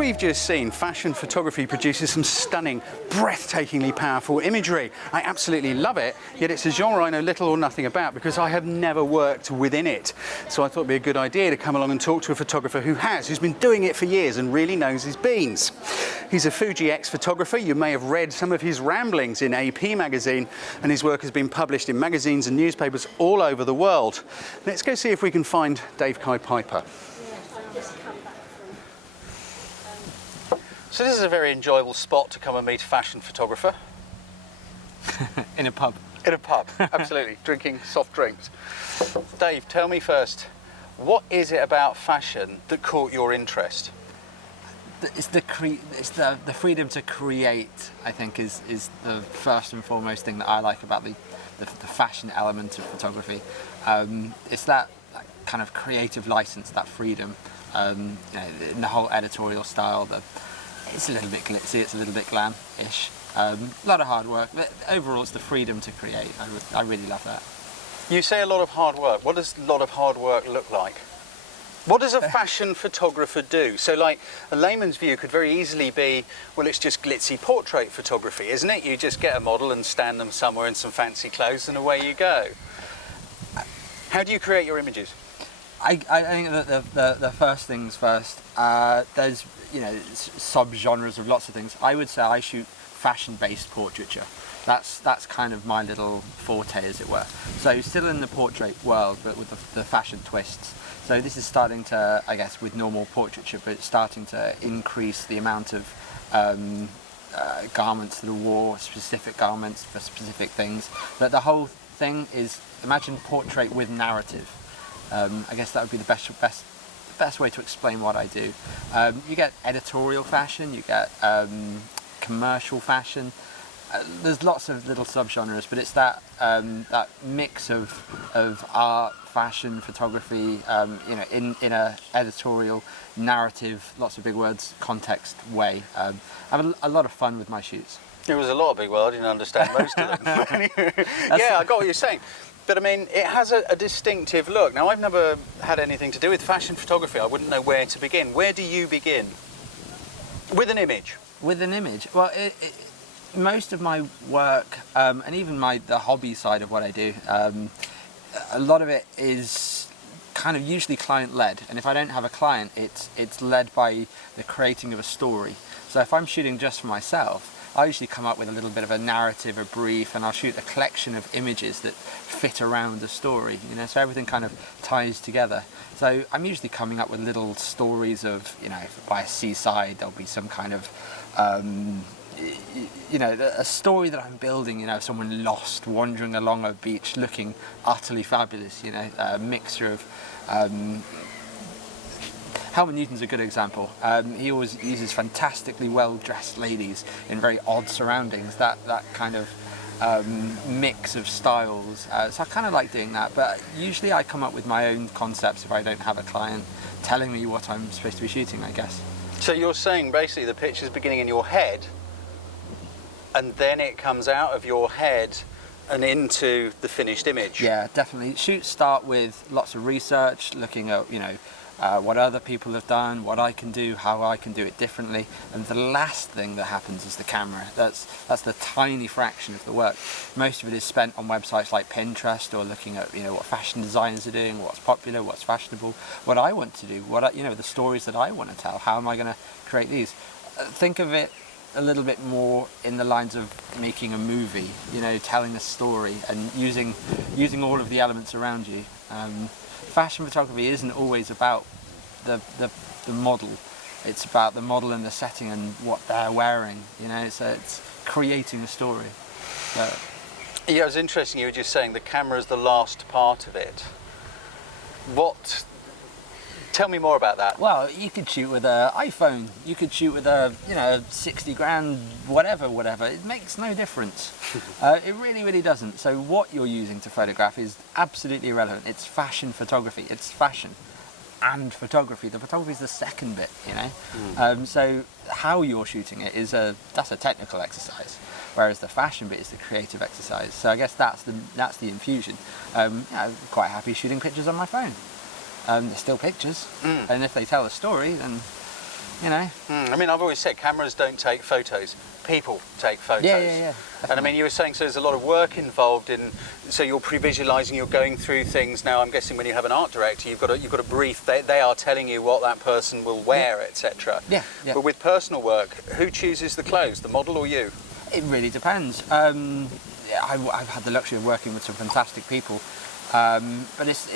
we've just seen, fashion photography produces some stunning, breathtakingly powerful imagery. I absolutely love it, yet it's a genre I know little or nothing about because I have never worked within it. So I thought it'd be a good idea to come along and talk to a photographer who's been doing it for years and really knows his beans. He's a Fuji ex-photographer. You may have read some of his ramblings in AP magazine, and his work has been published in magazines and newspapers all over the world. Let's go see if we can find Dave Kai Piper. So this is a very enjoyable spot to come and meet a fashion photographer. In a pub. In a pub, absolutely, drinking soft drinks. Dave, tell me first, what is it about fashion that caught your interest? It's the freedom to create, I think, is the first and foremost thing that I like about the fashion element of photography. It's that kind of creative license, that freedom. In the whole editorial style, it's a little bit glitzy, it's a little bit glam-ish. A lot of hard work, but overall it's the freedom to create. I really love that. You say a lot of hard work. What does a lot of hard work look like? What does a fashion photographer do? So like a layman's view could very easily be, well, it's just glitzy portrait photography, isn't it? You just get a model and stand them somewhere in some fancy clothes and away you go. How do you create your images? I think that the first things first, there's sub-genres of lots of things. I would say I shoot fashion-based portraiture. That's kind of my little forte, as it were. So still in the portrait world, but with the fashion twists. So this is starting to, I guess, with normal portraiture, but it's starting to increase the amount of garments that are wore, specific garments for specific things. But the whole thing is, imagine portrait with narrative. I guess that would be the best way to explain what I do. You get editorial fashion, you get commercial fashion. There's lots of little subgenres, but it's that mix of art, fashion, photography, in a editorial, narrative, lots of big words, context way. I have a lot of fun with my shoots. It was a lot of big words. I didn't understand most of them. Yeah, I got what you're saying. But I mean, it has a distinctive look. Now, I've never had anything to do with fashion photography. I wouldn't know where to begin. Where do you begin? With an image? With an image? Well, most of my work, and even the hobby side of what I do, a lot of it is kind of usually client-led. And if I don't have a client, it's led by the creating of a story. So if I'm shooting just for myself, I usually come up with a little bit of a narrative, a brief, and I'll shoot a collection of images that fit around the story, so everything kind of ties together. So I'm usually coming up with little stories of, by a seaside, there'll be some kind of, a story that I'm building, someone lost, wandering along a beach, looking utterly fabulous, a mixture of, Helmut Newton's a good example. He always uses fantastically well-dressed ladies in very odd surroundings, that kind of mix of styles. So I kind of like doing that, but usually I come up with my own concepts if I don't have a client telling me what I'm supposed to be shooting, I guess. So you're saying basically the picture's beginning in your head, and then it comes out of your head and into the finished image? Yeah, definitely. Shoots start with lots of research, looking at, what other people have done, what I can do, how I can do it differently, and the last thing that happens is the camera. That's the tiny fraction of the work. Most of it is spent on websites like Pinterest, or looking at what fashion designers are doing, what's popular, what's fashionable, what I want to do, the stories that I want to tell. How am I going to create these? Think of it a little bit more in the lines of making a movie, telling a story and using all of the elements around you. Fashion photography isn't always about the model. It's about the model and the setting and what they're wearing. It's creating a story. Yeah, it was interesting. You were just saying the camera is the last part of it. Tell me more about that. Well, you could shoot with an iPhone. You could shoot with a 60 grand whatever. It makes no difference. It really, really doesn't. So what you're using to photograph is absolutely irrelevant. It's fashion photography. It's fashion and photography. The photography is the second bit, So how you're shooting it that's a technical exercise, whereas the fashion bit is the creative exercise. So I guess that's the infusion. I'm quite happy shooting pictures on my phone. They're still pictures, and if they tell a story, then you know. I mean, I've always said cameras don't take photos, people take photos. Yeah. And I mean, you were saying, so there's a lot of work involved in, so you're pre-visualizing, you're going through things. Now, I'm guessing when you have an art director, you've got a brief, they are telling you what that person will wear, etc. Yeah. But with personal work, who chooses the clothes, the model or you? It really depends. I've had the luxury of working with some fantastic people, but it's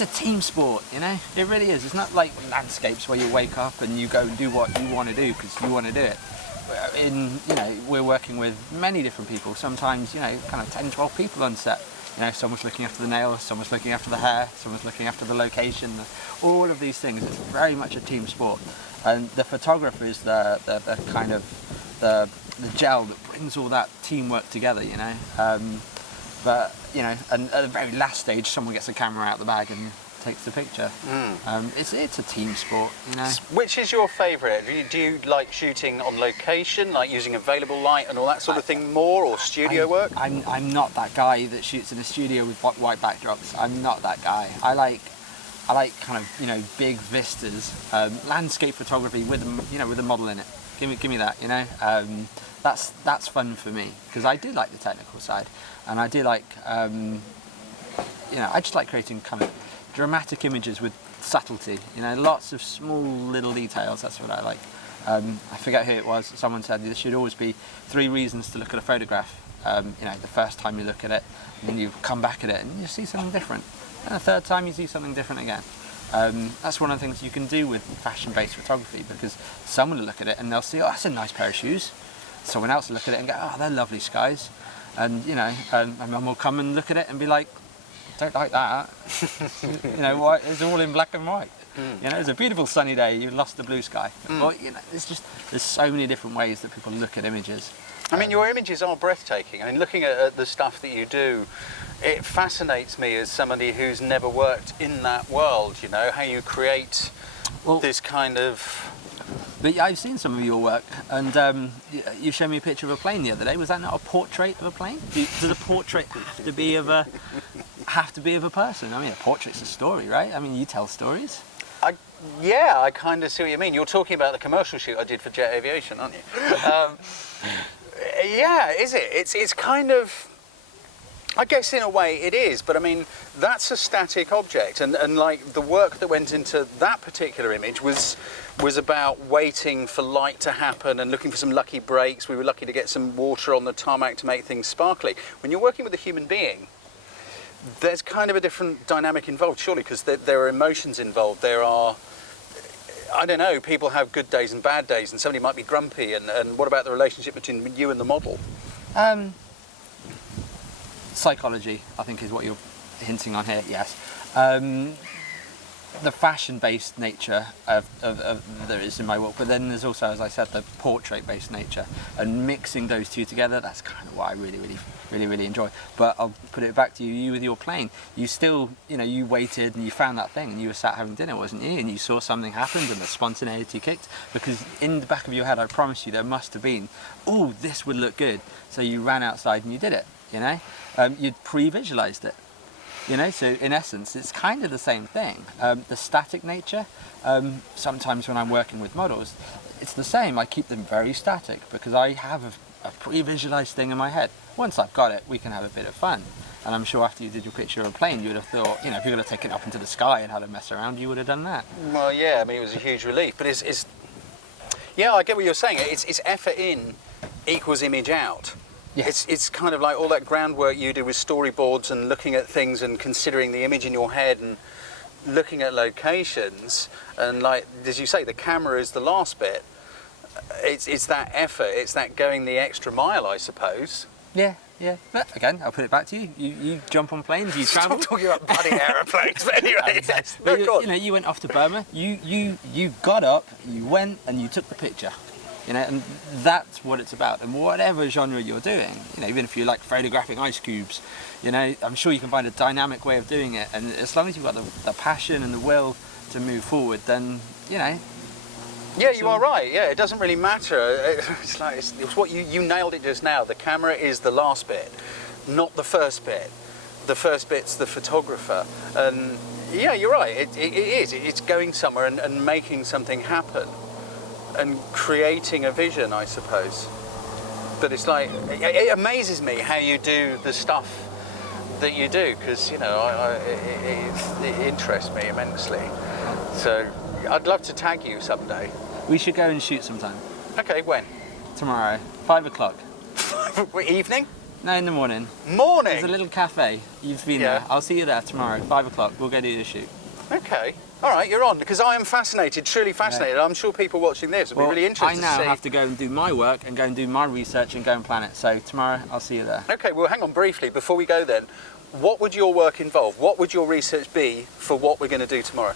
a team sport, you know. It really is. It's not like landscapes where you wake up and you go and do what you want to do because you want to do it. We're working with many different people. Sometimes, kind of 10, 12 people on set. Someone's looking after the nails, someone's looking after the hair, someone's looking after the location. All of these things. It's very much a team sport, and the photographer is the kind of the gel that brings all that teamwork together. But and at the very last stage, someone gets a camera out of the bag and takes the picture. It's a team sport, Which is your favourite? Do you like shooting on location, like using available light and all that sort of thing more, or studio work? I'm not that guy that shoots in a studio with white backdrops. I'm not that guy. I like kind of big vistas, landscape photography with a model in it. Give me that. That's fun for me because I do like the technical side, and I do like I just like creating kind of dramatic images with subtlety. Lots of small little details. That's what I like. I forget who it was. Someone said there should always be 3 reasons to look at a photograph. The first time you look at it, and then you come back at it, and you see something different. And the third time you see something different again. That's one of the things you can do with fashion-based photography, because someone will look at it and they'll see, oh, that's a nice pair of shoes. Someone else will look at it and go, oh, they're lovely skies. And my mum will come and look at it and be like, don't like that. Why? It's all in black and white. It's a beautiful sunny day. You lost the blue sky. Well, there's so many different ways that people look at images. I mean, your images are breathtaking. I mean, looking at the stuff that you do, it fascinates me as somebody who's never worked in that world. How you create this kind of. But I've seen some of your work, and you showed me a picture of a plane the other day. Was that not a portrait of a plane? Does a portrait have to be of a person? I mean, a portrait's a story, right? I mean, you tell stories. I kind of see what you mean. You're talking about the commercial shoot I did for Jet Aviation, aren't you? Yeah, is it? It's kind of. I guess in a way it is, but I mean, that's a static object, and like the work that went into that particular image was about waiting for light to happen and looking for some lucky breaks. We were lucky to get some water on the tarmac to make things sparkly. When you're working with a human being, there's kind of a different dynamic involved, surely, because there are emotions involved. There are, I don't know, people have good days and bad days, and somebody might be grumpy, and what about the relationship between you and the model? Psychology, I think, is what you're hinting on here, yes. The fashion-based nature of there is in my work, but then there's also, as I said, the portrait-based nature, and mixing those two together, that's kind of what I really enjoy. But I'll put it back to you with your plane. You still, you waited and you found that thing, and you were sat having dinner, wasn't you? And you saw something happened and the spontaneity kicked, because in the back of your head, I promise you, there must have been, oh, this would look good. So you ran outside and you did it, you'd pre-visualized it. So in essence, it's kind of the same thing. The static nature, sometimes when I'm working with models, it's the same. I keep them very static because I have a pre-visualized thing in my head. Once I've got it, we can have a bit of fun. And I'm sure after you did your picture of a plane, you would have thought, if you're going to take it up into the sky and had a mess around, you would have done that. Well, yeah, I mean, it was a huge relief. But it's yeah, I get what you're saying. It's effort in equals image out. Yes. It's kind of like all that groundwork you do with storyboards and looking at things and considering the image in your head and looking at locations, and like, as you say, the camera is the last bit. It's that effort, it's that going the extra mile, I suppose. Yeah. But again, I'll put it back to you. You jump on planes, you travel. Stop talking about bloody aeroplanes, but anyway. Yes. But you went off to Burma, you got up, you went and you took the picture. And that's what it's about. And whatever genre you're doing, even if you like photographing ice cubes, I'm sure you can find a dynamic way of doing it. And as long as you've got the passion and the will to move forward, then, Yeah, you are right. Yeah, it doesn't really matter. It's what you nailed it just now. The camera is the last bit, not the first bit. the first bit's the photographer. And yeah, you're right, it is. It's going somewhere and making something happen and creating a vision, I suppose. But it's like, it amazes me how you do the stuff that you do, because, you know, it interests me immensely. So I'd love to tag you someday. We should go and shoot sometime. Okay, when? Tomorrow, 5 o'clock. Evening? No, in the morning. Morning? There's a little cafe. You've been there. I'll see you there tomorrow, 5 o'clock. We'll go do the shoot. Okay. All right, you're on, because I am fascinated, truly fascinated. I'm sure people watching this will be really interested I now to see. have to go and do my work and go and do my research and go and plan it. So tomorrow, I'll see you there. Okay, well, hang on briefly before we go then. What would your work involve? What would your research be for what we're going to do tomorrow?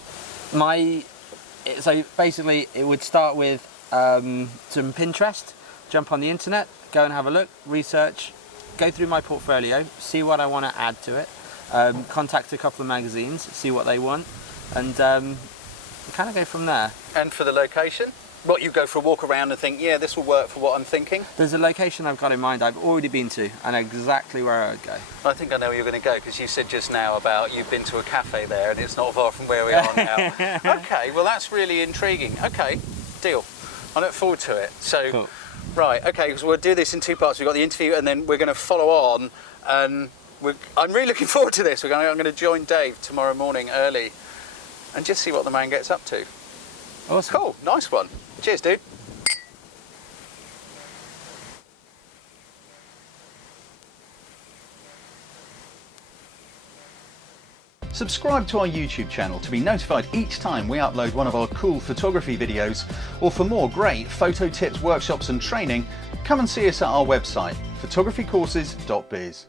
So basically, it would start with some Pinterest, jump on the internet, go and have a look, research, go through my portfolio, see what I want to add to it, contact a couple of magazines, see what they want, and kind of go from there. And for the location? What, you go for a walk around and think, yeah, this will work for what I'm thinking? There's a location I've got in mind I've already been to. I know exactly where I would go. I think I know where you're going to go, because you said just now about you've been to a cafe there and it's not far from where we are now. Okay, well that's really intriguing. Okay, deal. I look forward to it. So, cool. Right, okay, because we'll do this in two parts. We've got the interview and then we're going to follow on. And I'm really looking forward to this. I'm going to join Dave tomorrow morning early and just see what the man gets up to. Awesome. Cool, nice one. Cheers, dude. Subscribe to our YouTube channel to be notified each time we upload one of our cool photography videos, or for more great photo tips, workshops and training, come and see us at our website, photographycourses.biz.